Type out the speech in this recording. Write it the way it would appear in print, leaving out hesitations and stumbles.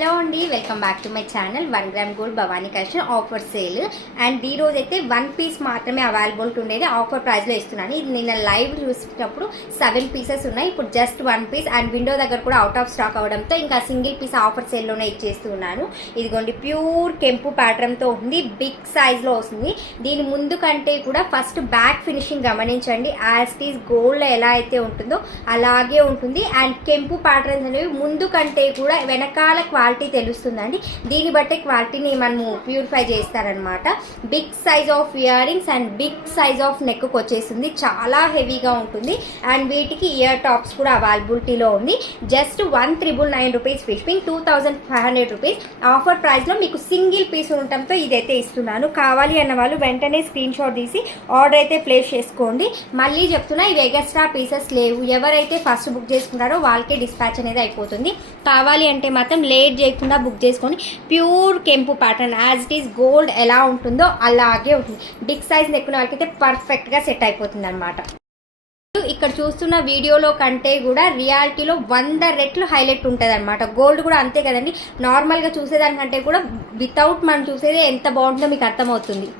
Hello అండి, welcome back to my channel. 1 gram gold Bhavani collection offer sale. And ఈ రోజు అయితే 1 పీస్ మాత్రమే అవైలబుల్ ఉండేది. ఆఫర్ ప్రైస్లో ఇస్తున్నాను. ఇది నిన్న లైవ్ చూసినప్పుడు 7 పీసెస్ ఉన్నాయి. ఇప్పుడు జస్ట్ 1 పీస్ అండ్ విండో దగ్గర కూడా అవుట్ ఆఫ్ స్టాక్ అవడంతో ఇంకా సింగిల్ పీస్ ఆఫర్ సేల్లోనే ఇచ్చేస్తున్నాను. ఇదిగోండి, ప్యూర్ కెంపు ప్యాటర్న్తో ఉంది, బిగ్ సైజ్లో వస్తుంది. దీని ముందు కంటే కూడా ఫస్ట్ బ్యాక్ ఫినిషింగ్ గమనించండి. యాజ్ ఇట్ ఈస్ గోల్డ్లో ఎలా అయితే ఉంటుందో అలాగే ఉంటుంది. అండ్ కెంపు ప్యాటర్న్స్ అనేవి ముందు కంటే కూడా వెనకాల క్వాలిటీ తెలుస్తుందండి. దీన్ని బట్టి క్వాలిటీని మనము ప్యూరిఫై చేస్తారనమాట. Big size of earrings and big size of neck వచ్చేసింది. చాలా హెవీగా ఉంటుంది. అండ్ వీటికి ఇయర్ టాప్స్ కూడా అవైలబిలిటీలో ఉంది. Just 1999 rupees fishing, 2500 rupees offer ప్రైస్లో మీకు సింగిల్ పీస్ ఉండటంతో ఇదైతే ఇస్తున్నాను. కావాలి అన్న వాళ్ళు వెంటనే స్క్రీన్ షాట్ తీసి ఆర్డర్ అయితే ప్లేస్ చేసుకోండి. మళ్ళీ చెప్తున్నా, ఇవి ఎక్స్ట్రా పీసెస్ లేవు. ఎవరైతే ఫస్ట్ బుక్ చేసుకుంటారో వాళ్ళకే డిస్పాచ్ అనేది అయిపోతుంది. కావాలి అంటే మాత్రం లేట్ చేయకుండా బుక్ చేసుకొని ప్యూర్ కెంపు pattern as it is gold ఎలా ఉంటుందో అలాగే ఉంటుంది. బిగ్ సైజ్ నెక్కున్న వాళ్ళకైతే పర్ఫెక్ట్గా సెట్ అయిపోతుంది అనమాట. ఇక్కడ చూస్తున్న వీడియోలో కంటే కూడా రియాలిటీలో 100 రెట్లు హైలైట్ ఉంటుంది అనమాట. గోల్డ్ కూడా అంతే కదండి. నార్మల్గా చూసేదానికంటే కూడా వితౌట్ మనం చూసేది ఎంత బాగుంటుందో మీకు అర్థమవుతుంది.